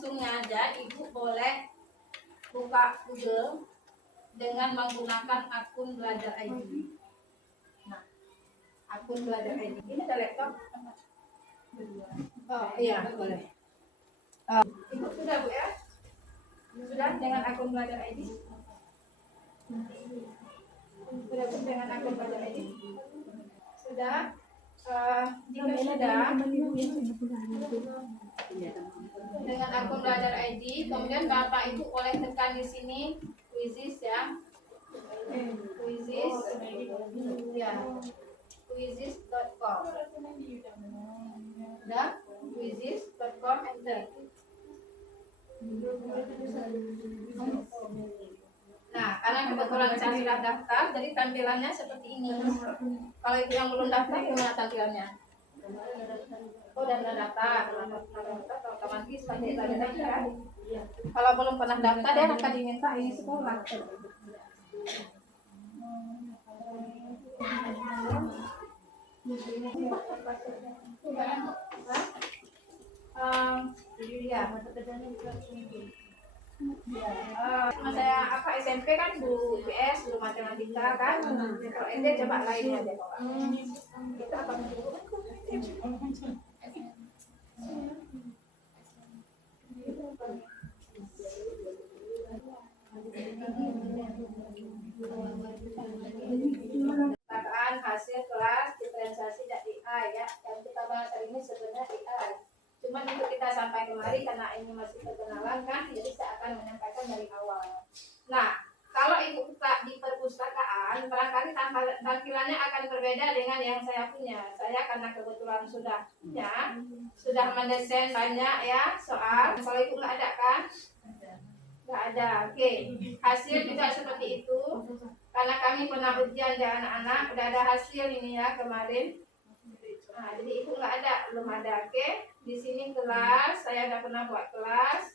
langsungnya aja Ibu boleh buka Google dengan menggunakan akun Belajar ID. Nah, akun Belajar ID. Ini ada laptop? Oh iya, boleh. Ibu sudah Bu ya? Sudah dengan akun Belajar ID? Sudah Bu dengan akun Belajar ID? Sudah? Jika sudah dengan akun Belajar ID, kemudian Bapak Ibu boleh tekan di sini Quizizz ya. Quizizz ya. Quizizz.com. Udah? Quizizz.com, enter. Nah, karena kebetulan saya sudah daftar, jadi tampilannya seperti ini. Kalau itu yang belum daftar, gimana tampilannya? Oh, dan daftar, otomatis pasti ada daftar. Kalau belum pernah daftar, dia akan diminta ini sekolah. Saya apa SMP kan guru IPS, guru matematika kan. Kalau SD coba lainnya deh. Kita apa? Hasil kelas diferensiasi dan AI ya. Yang kita bahas hari ini sebenarnya AI. Cuma untuk kita sampai kemari karena ini masih perkenalan kan, jadi saya akan menyampaikan dari awal. Nah, kalau Ibu buka di perpustakaan, barangkali tampilannya akan berbeda dengan yang saya punya. Saya karena kebetulan sudah punya, sudah mendesain banyak ya soal. Kalau Ibu nggak ada kan? Nggak ada. Oke, hasil juga seperti itu. Karena kami pernah ujian di anak-anak, udah ada hasil ini ya kemarin. Nah, jadi Ibu nggak ada, belum ada. Oke, di sini kelas, saya udah pernah buat kelas.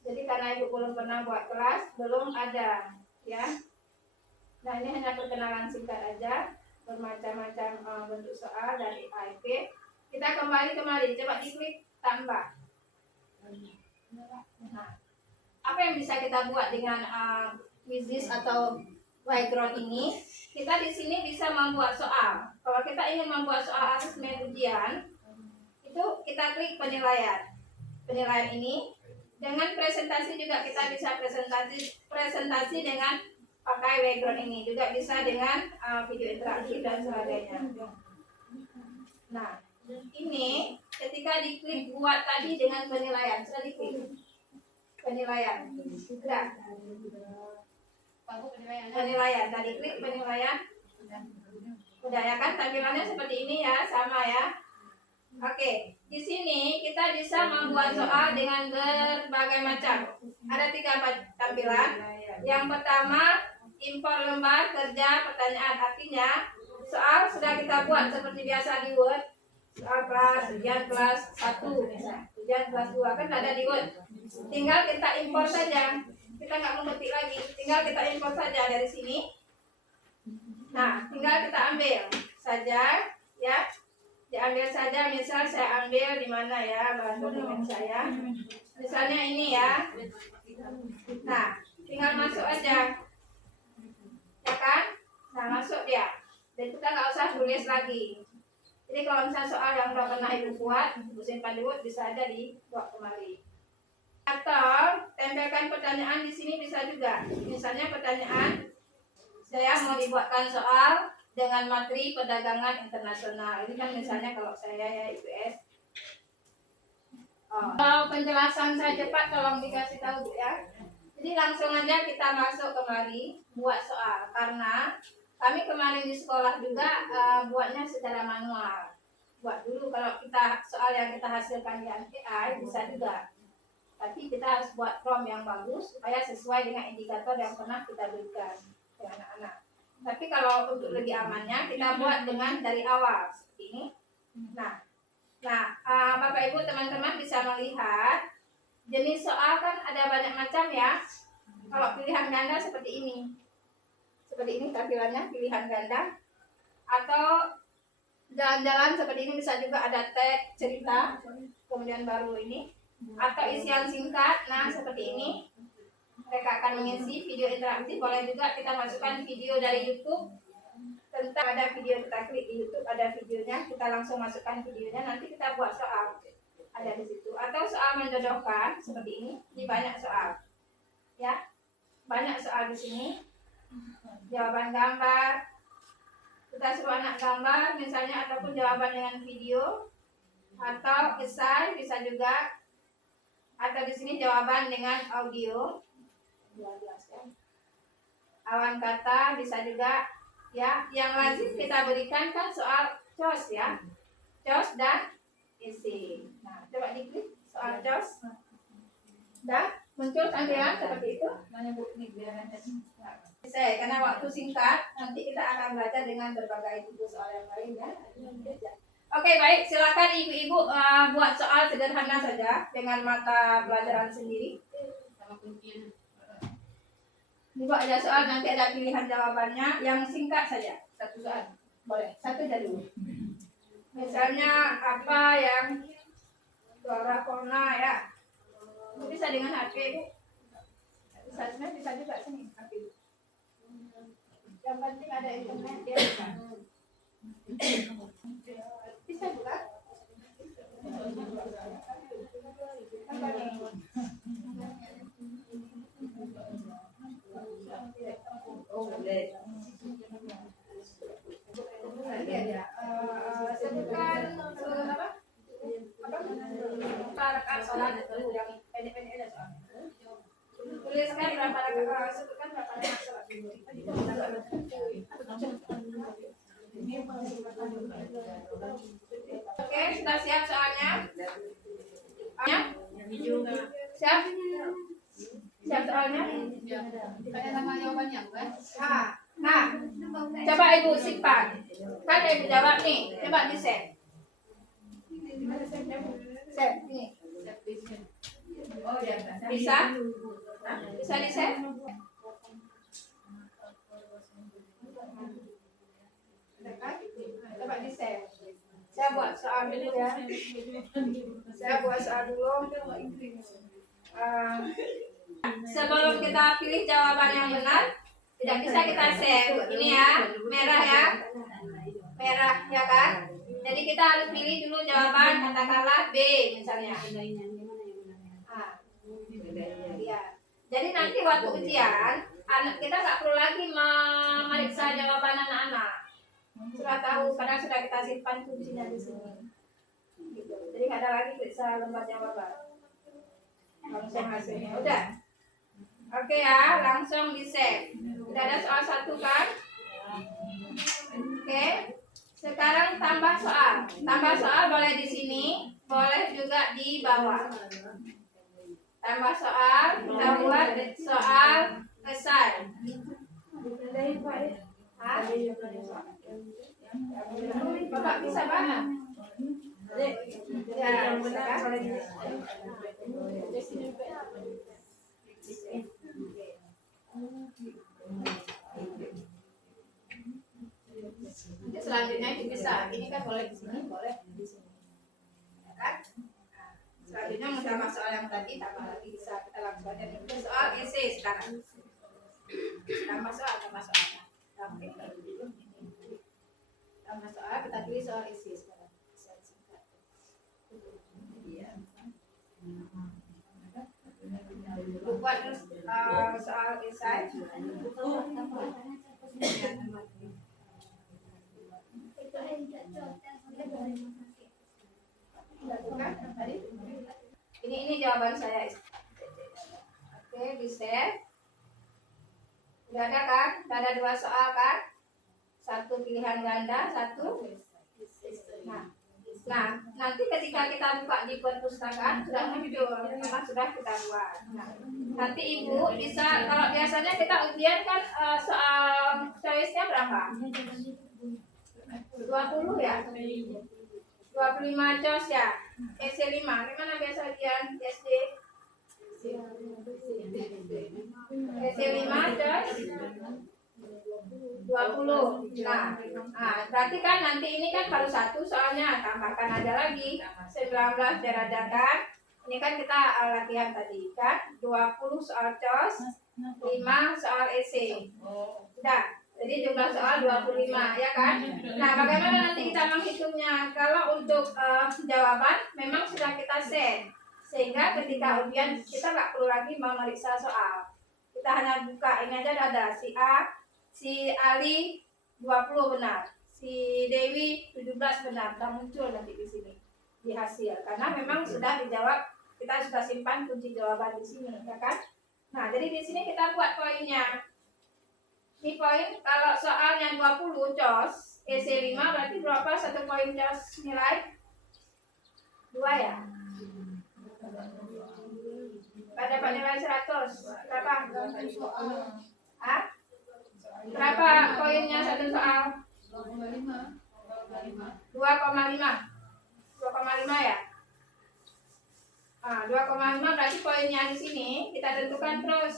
Jadi karena Ibu belum pernah buat kelas, belum ada, ya. Nah, ini hanya perkenalan singkat aja, bermacam-macam bentuk soal dari IP. Kita kembali kemari, coba diklik tambah. Nah, apa yang bisa kita buat dengan Quizizz atau background ini? Kita di sini bisa membuat soal. Kalau kita ingin membuat soal asesmen ujian, itu kita klik penilaian. Penilaian ini dengan presentasi juga kita bisa presentasi dengan pakai background ini, juga bisa dengan video interaktif dan sebagainya. Nah, ini ketika diklik buat tadi dengan penilaian, sudah diklik penilaian, sudah. Penilaian, tadi klik penilaian, udah ya kan, tampilannya seperti ini ya, sama ya. Oke, di sini kita bisa membuat soal dengan berbagai macam. Ada 3 tampilan. Yang pertama, impor lembar kerja pertanyaan. Artinya soal sudah kita buat seperti biasa di Word. Soal kelas, ujian kelas 1 misalnya, ujian kelas 2 kan ada di Word. Tinggal kita impor saja. Kita nggak mengetik lagi, tinggal kita import saja dari sini. Nah, tinggal kita ambil saja ya, diambil saja. Misal saya ambil di mana ya bahan dokumen saya, misalnya ini ya. Nah, tinggal masuk aja, ya kan? Nah, masuk dia, dan kita nggak usah tulis lagi. Jadi kalau misalnya soal yang udah pernah Ibu buat, Ibu simpan di Word, bisa aja dibuat kembali. Atau tempelkan pertanyaan di sini bisa juga. Misalnya pertanyaan, saya mau dibuatkan soal dengan materi perdagangan internasional. Ini kan misalnya kalau saya ya IPS. Kalau penjelasan saya cepat, tolong dikasih tahu ya. Jadi langsung aja kita masuk kemari buat soal. Karena kami kemarin di sekolah juga buatnya secara manual. Buat dulu, kalau kita soal yang kita hasilkan di AI bisa juga. Tapi kita harus buat prompt yang bagus supaya sesuai dengan indikator yang pernah kita berikan ke anak-anak. Tapi kalau untuk lebih amannya kita buat dengan dari awal seperti ini. Nah, Bapak Ibu teman-teman bisa melihat jenis soal kan ada banyak macam ya. Kalau pilihan ganda seperti ini tampilannya pilihan ganda. Atau jalan-jalan seperti ini, bisa juga ada tag cerita, kemudian baru ini atau isian singkat. Nah, seperti ini. Mereka akan mengisi video interaktif. Boleh juga kita masukkan video dari YouTube. Tentang ada video, kita klik di YouTube, ada videonya, kita langsung masukkan videonya. Nanti kita buat soal, ada di situ. Atau soal menjodohkan seperti ini. Ini banyak soal, ya, banyak soal di sini. Jawaban gambar, kita suruh anak gambar misalnya, ataupun jawaban dengan video, atau esai bisa juga, atau di sini jawaban dengan audio. Awan kata bisa juga, ya. Yang lazim kita berikan kan soal COS, ya, COS dan isi. Nah, coba diklik soal COS. Dan muncul tampilan seperti itu. Saya karena waktu singkat, nanti kita akan belajar dengan berbagai buku soal yang lain, ya. Oke, baik, silakan ibu-ibu buat soal sederhana saja dengan mata pelajaran sendiri. Ibu ada soal, nanti ada pilihan jawabannya yang singkat saja. Satu soal, boleh. Satu aja dulu. Misalnya apa yang suara corona, ya. Bisa dengan HP, Bu. Bisa juga sini HP. Yang penting ada internet, ya. Bisa juga. Sebutkan rakaat sholat yang pendek-pendek ada soalnya. Tuliskan berapa rakaat, sebutkan berapa rakaat sholat. Oke, sudah siap soalnya? Siap? Siap soalnya? Kayak nama jawabannya bukan? Nah, coba ibu simpan. Kan ibu jawab nih, coba di save. Save ini. Oh ya. Bisa? Bisa di save? Coba di save. Saya buat soal dulu, ya. Saya buat soal dulu. Sebelum kita pilih jawaban yang benar, tidak bisa kita save. Ini ya, merah, ya. Merah, ya kan? Jadi kita harus pilih dulu jawaban, katakanlah B misalnya. Ya. Jadi nanti waktu ujian, anak kita nggak perlu lagi memeriksa jawaban anak-anak. Sudah tahu, karena sudah kita simpan kuncinya di sini. Gitu. Jadi nggak ada lagi periksa lembar jawaban. Langsung hasilnya. Udah. Oke, ya, langsung di save. Udah ada soal satu kan? Oke. Sekarang tambah soal. Tambah soal boleh di sini, boleh juga di bawah. Tambah soal, kita buat soal esai. Hah? Bapak bisa banget. Ya, selanjutnya itu bisa. Ini kan boleh di sini, boleh di sini. Ya kan? Nah, selanjutnya sama soal yang tadi tambah lagi bisa, kita langsung aja ke soal esai sekarang. Tambah soal. Tambah soal, kita pilih soal esai sekarang. Buat soal esai. Ini jawaban saya. Oke, di save. Udah ada kan? Udah ada 2 soal kan? Satu pilihan ganda, satu. Nah, nanti ketika kita buka di perpustakaan sudah muncul, memang sudah kita buat. Nah, nanti ibu bisa, kalau biasanya kita ujian kan soal choice-nya berapa? 20 ya? 25 choice ya? SC5, gimana biasa ujian SD? SC5 choice 20. Nah, berarti kan nanti ini kan baru 1 soalnya, tambahkan aja lagi 19 derajat kan? Ini kan kita latihan tadi kan, 20 soal COS, 5 soal esai. Sudah, jadi jumlah soal 25 ya kan. Nah, bagaimana nanti kita menghitungnya? Kalau untuk jawaban memang sudah kita set, sehingga ketika ujian kita nggak perlu lagi memeriksa soal. Kita hanya buka, ini aja ada si A, si Ali 20 benar, si Dewi 17 benar, sudah muncul nanti di sini di hasil, karena memang sudah dijawab, kita sudah simpan kunci jawaban di sini ya kan. Nah, jadi di sini kita buat poinnya. Di poin kalau soalnya 20 COS EC 5 berarti berapa satu poin COS nilai? 2 ya? Dapat nilai 100 berapa? Hah? Berapa poinnya satu soal? 2,5 ya? Nah, 2,5 berarti poinnya di sini kita tentukan terus.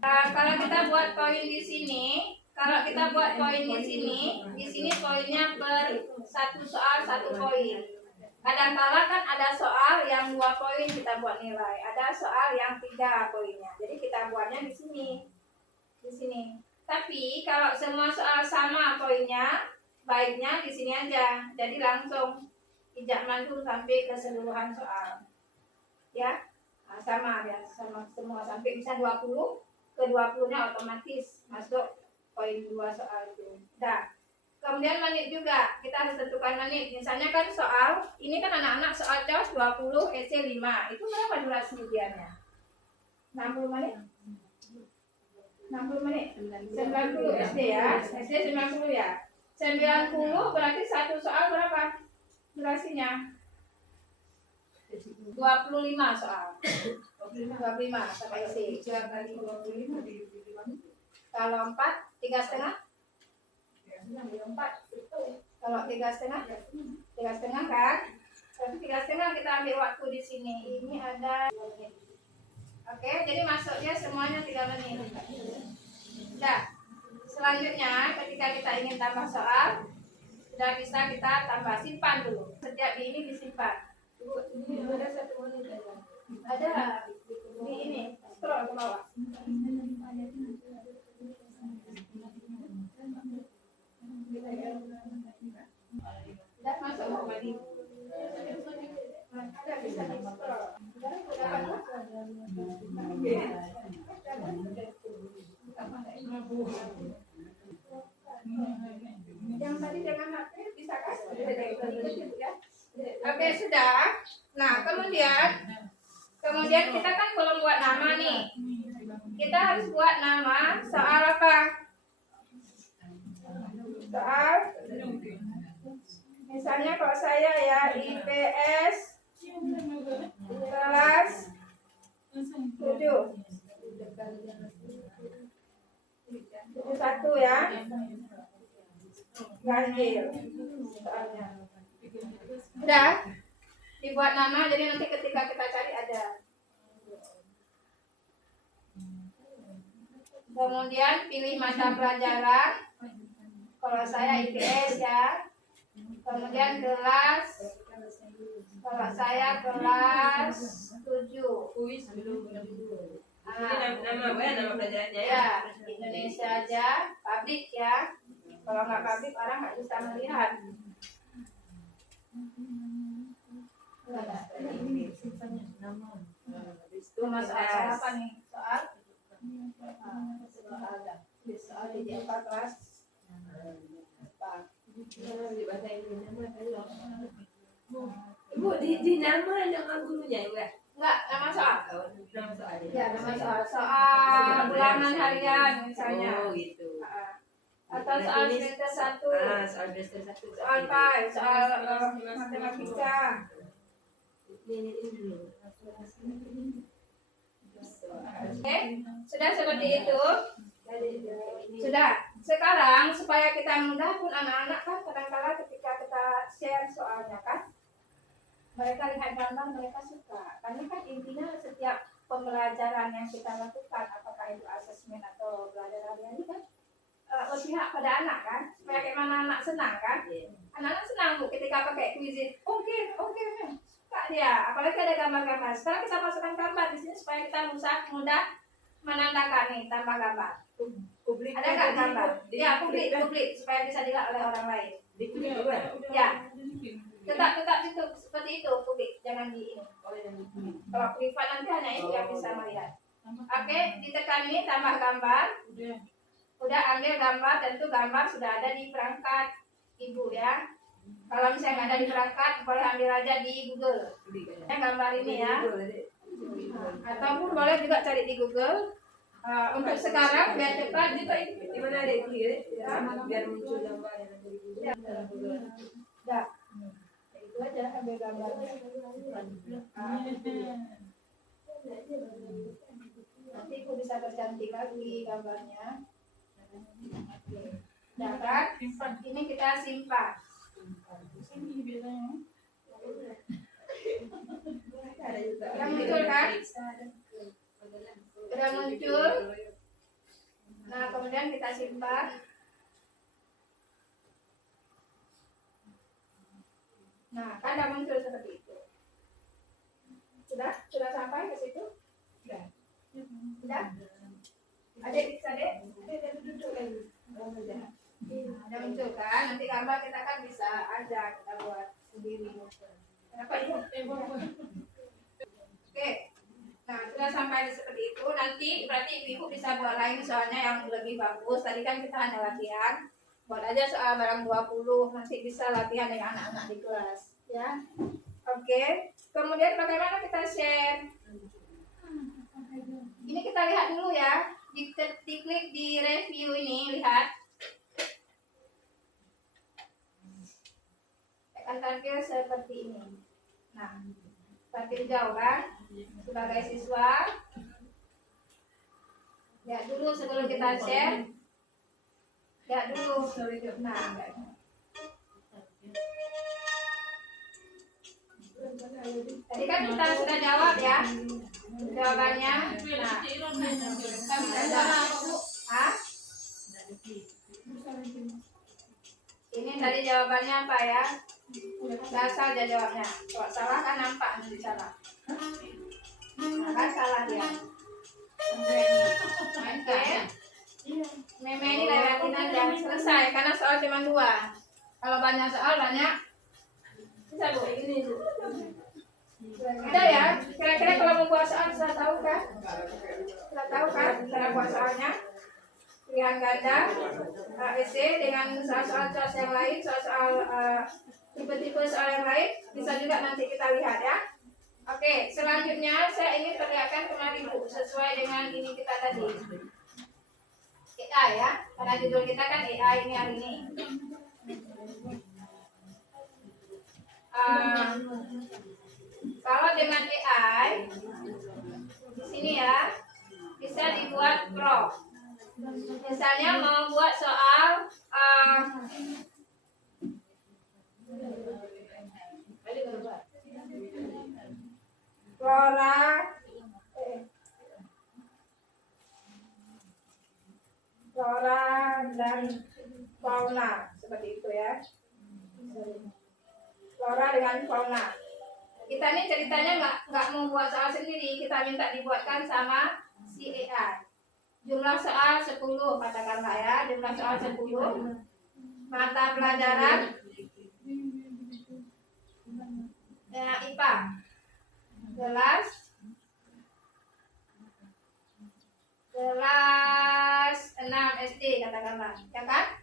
Kalau kita buat poin di sini, di sini poinnya per satu soal 1 poin. Kadang-kala kan ada soal yang 2 poin kita buat nilai, ada soal yang 3 poinnya. Jadi kita buatnya di sini. Tapi kalau semua soal sama poinnya, baiknya di sini aja. Jadi langsung ijak mantul sampai keseluruhan soal. Ya. Nah, sama semua sampai bisa 20, ke 20-nya otomatis masuk poin 2 soal itu. Nah, kemudian menit juga, kita harus tentukan menit. Misalnya kan soal, ini kan anak-anak soal COS 20 EC 5. Itu berapa durasi ujiannya? 60 menit? 60 menit? 90 SD ya? SD 90 ya? 90 berarti satu soal berapa durasinya? 25 soal. 25 sampai EC. Kalau 4, 3,5? Kalau 3,5 kan? Berarti 3,5 kita ambil waktu di sini. Ini ada 2 menit. Oke, jadi masuknya semuanya 3 menit. Nah, selanjutnya ketika kita ingin tambah soal, sudah bisa kita tambah, simpan dulu. Setiap ini disimpan. Ini ada 1 menit aja. Ada di ini, scroll ke bawah. Sudah masuk kembali. Ada bisa di scroll. Yang tadi dengan HP bisa kan? Oke, sudah. Nah, kemudian kita kan belum buat nama nih. Kita harus buat nama soal apa? Soal misalnya kalau saya ya IPS kelas 7 1 ya, ganjil soalnya. Udah dibuat nama, jadi nanti ketika kita cari ada. Kemudian pilih mata pelajaran. Kalau saya IPS ya. Kemudian kelas. Kalau saya kelas 7. Nama pelajarannya Ya, Indonesia aja, publik ya. Kalau nggak publik orang nggak bisa melihat. Cuma soal apa nih? Soal di 4 kelas. Ibu di nama gurunya Ibu ya? Enggak, nama soal. Nama soal. Ya, nama soal. Soal ulangan harian misalnya. Oh, gitu. Atau soal semester 1. Soal semester 1. Soal PAI, soal matematika. Ini dulu. Oke, sudah seperti itu. Sudah. Sekarang supaya kita mudah pun anak-anak kan kadang-kala ketika kita share soalnya kan, mereka lihat gambar mereka suka. Karena kan intinya setiap pembelajaran yang kita lakukan, apakah itu asesmen atau belajar harian ini kan berpihak pada anak kan, supaya bagaimana anak senang kan. Anak-anak senang Bu ketika pakai quiz. Oke, suka suka dia. Apalagi ada gambar-gambar. Sekarang kita masukkan gambar di sini supaya kita mudah menandakan nih tambah gambar. Publik. Ada nggak gambar? Ya, publik supaya bisa dilihat oleh orang lain. Diklik juga. Ya, tetap itu seperti itu publik. Jangan di ini. Oh, yang diklik. Kalau privat nanti hanya itu yang bisa melihat. Oke, ditekan ini tambah gambar. Udah ambil gambar, tentu gambar sudah ada di perangkat ibu ya. Kalau misalnya nggak ada di perangkat, boleh ambil aja di Google. Gambar ini ya. Ataupun boleh juga cari di Google. Untuk sekarang biar cepat juga Di mana ada klik biar muncul gambar yang ada di Google. ya. Itu aja ambil gambarnya. Nanti aku bisa percantik lagi gambarnya. Nah kan, ini kita simpan. Yang muncul kan? Sudah muncul. Nah, kemudian kita simpan. Nah, kan sudah muncul seperti itu. Sudah sampai ke situ? Sudah? Adik, duduk lagi. Ada muncul kan? Nanti gambar kita kan bisa aja kita buat sendiri. Kenapa ini? Oke. Nah, sudah sampai seperti itu. Nanti berarti ibu bisa buat lain soalnya yang lebih bagus. Tadi kan kita hanya latihan. Buat aja soal barang 20. Nanti bisa latihan dengan anak-anak di kelas. Ya. Oke. Kemudian bagaimana kita share? Ini kita lihat dulu ya. Diklik di review ini, lihat. Akan tampil seperti ini. Nah, tampil jauh kan? Sebagai siswa, lihat dulu sebelum kita share. Lihat dulu. Nah, tadi kan kita sudah jawab ya. Jawabannya. Nah, Hah? Ini tadi jawabannya apa ya? Asal aja jawabnya. Kalau salah kan nampak nanti salah. Nah, kan salah dia. Oke. Meme ini lewatin aja. Selesai karena soal cuma 2. Kalau banyak soal banyak. Bisa Bu? Ada ya? Kira-kira kalau mau buat soal sudah tahu kan? Sudah tahu kan cara buat soalnya? Pilihan ganda, essay dengan soal-soal yang lain, soal-soal tipe-tipe soal yang lain, bisa juga nanti kita lihat ya. Oke, selanjutnya saya ingin perlihatkan kemarin Bu, sesuai dengan ini kita tadi. AI ya, karena judul kita kan AI ini hari ini. Kalau dengan AI, di sini ya, bisa dibuat prompt. Misalnya mau buat soal flora dan fauna seperti itu ya. Flora dengan fauna. Kita ini ceritanya nggak mau buat soal sendiri, kita minta dibuatkan sama si AI. Jumlah soal 10 katakanlah ya, jumlah soal 10. Mata pelajaran IPA kelas 6 SD katakanlah, ya kan?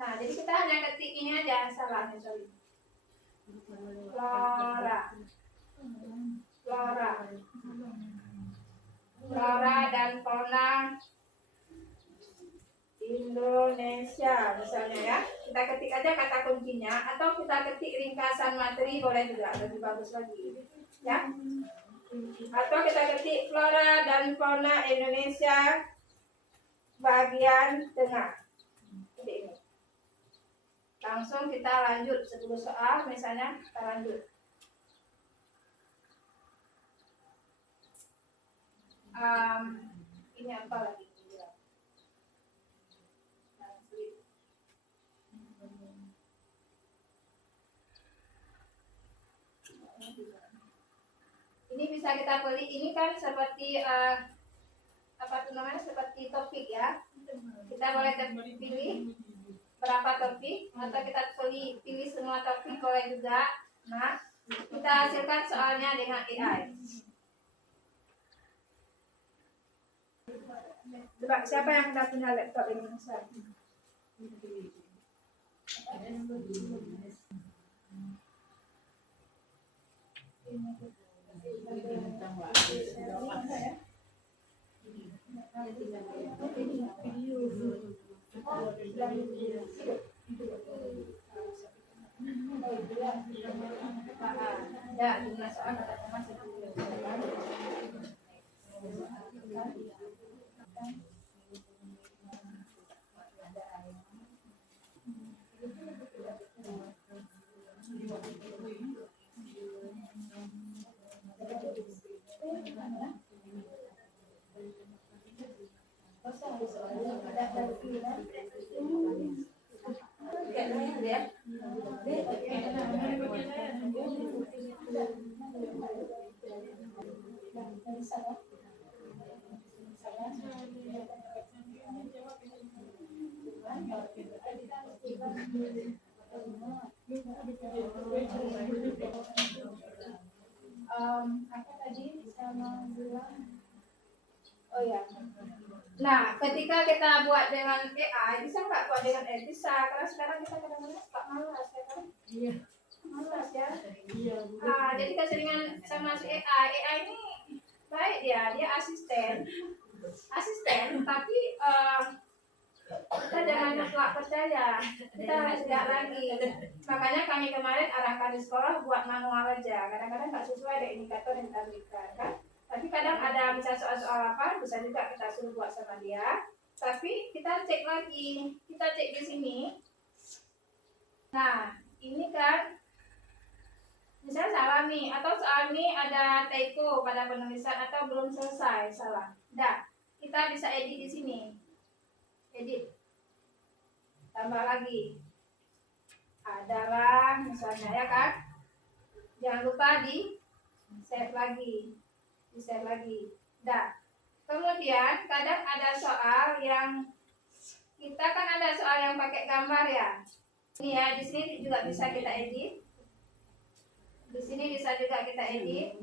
Nah, jadi kita hanya ketik ini aja, salah nih, sorry. Flora dan fauna Indonesia misalnya ya. Kita ketik aja kata kuncinya atau kita ketik ringkasan materi boleh juga, lebih bagus lagi ya. Atau kita ketik flora dan fauna Indonesia bagian tengah. Seperti ini. Langsung kita lanjut 10 soal misalnya, kita lanjut. Ini apa lagi? bisa kita pilih. Ini kan seperti apa tuh namanya, seperti topik ya. Kita boleh pilih berapa topik atau kita pilih semua topik boleh juga. Nah, kita hasilkan soalnya dengan AI. Coba siapa yang udah punya laptop ini? Ya, jumlah soal ada masih. Apa tadi sama bilang? Oh ya. Nah, ketika kita buat dengan AI, bisa nggak buat dengan AI? Bisa, karena sekarang kita kadang-kadang suka malas ya kan? Iya. Malas ya. Iya. Jadi keseringan sama si AI ini baik dia asisten, tapi kita jangan mutlak percaya, kita harus lihat lagi. Makanya kami kemarin arahkan di sekolah buat manual aja. Kadang-kadang nggak sesuai dengan indikator yang kita berikan kan. Tapi kadang ada misalnya soal-soal apa, bisa juga kita suruh buat sama dia. Tapi kita cek lagi, kita cek di sini. Nah, ini kan misalnya salah nih, atau soal ini ada typo pada penulisan atau belum selesai, salah. Nah, kita bisa edit di sini. Edit. Tambah lagi. Adalah misalnya ya kan. Jangan lupa di save lagi. Di save lagi. Nah, kemudian kadang ada soal yang kita kan ada soal yang pakai gambar ya. Ini ya, di sini juga bisa kita edit. Di sini bisa juga kita edit.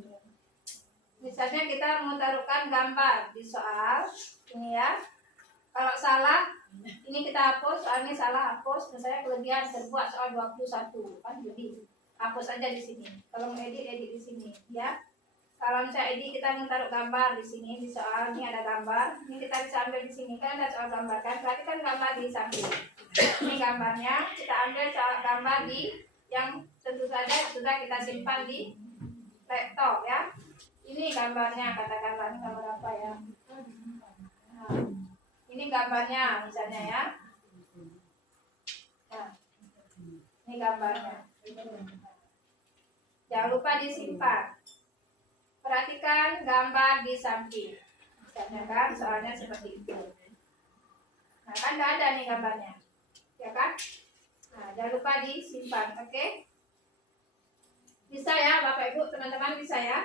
Misalnya kita mau taruhkan gambar di soal ini ya. Kalau salah, ini kita hapus, soal ini salah hapus. Misalnya kelebihan terbuat soal 21 kan, jadi hapus aja di sini. Kalau mau edit di sini ya. Kalau misalnya edit kita mau taruh gambar di sini di soal ini ada gambar. Ini kita bisa ambil di sini kan ada soal gambar kan. Berarti kan gambar di samping. Ini gambarnya, kita ambil soal gambar di yang tentu saja sudah kita simpan di laptop ya. Ini gambarnya, katakanlah ini gambar apa ya. Nah, ini gambarnya misalnya ya. Nah, ini gambarnya. Jangan lupa disimpan. Perhatikan gambar di samping. Misalnya kan soalnya seperti itu. Nah kan nggak ada nih gambarnya. Ya kan? Nah jangan lupa disimpan. Oke? Bisa ya Bapak Ibu teman-teman, bisa ya.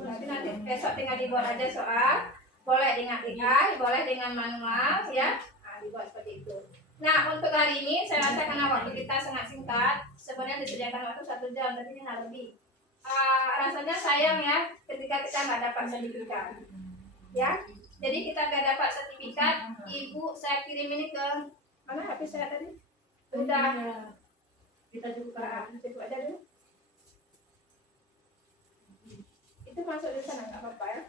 Nanti besok tinggal dibuat aja soal. Boleh dengan AI, boleh dengan manual ya. Nah, dibuat seperti itu. Nah, untuk hari ini saya rasa karena waktu kita sangat singkat, sebenarnya disediakan waktu 1 jam, tapi ini lebih. Rasanya sayang ya ketika kita nggak dapat sertifikat. Ya. Jadi kita nggak dapat sertifikat, Ibu saya kirim ini ke mana HP saya tadi? Sudah. Kita coba cukup aja dulu. Itu masuk di sana nggak apa-apa ya.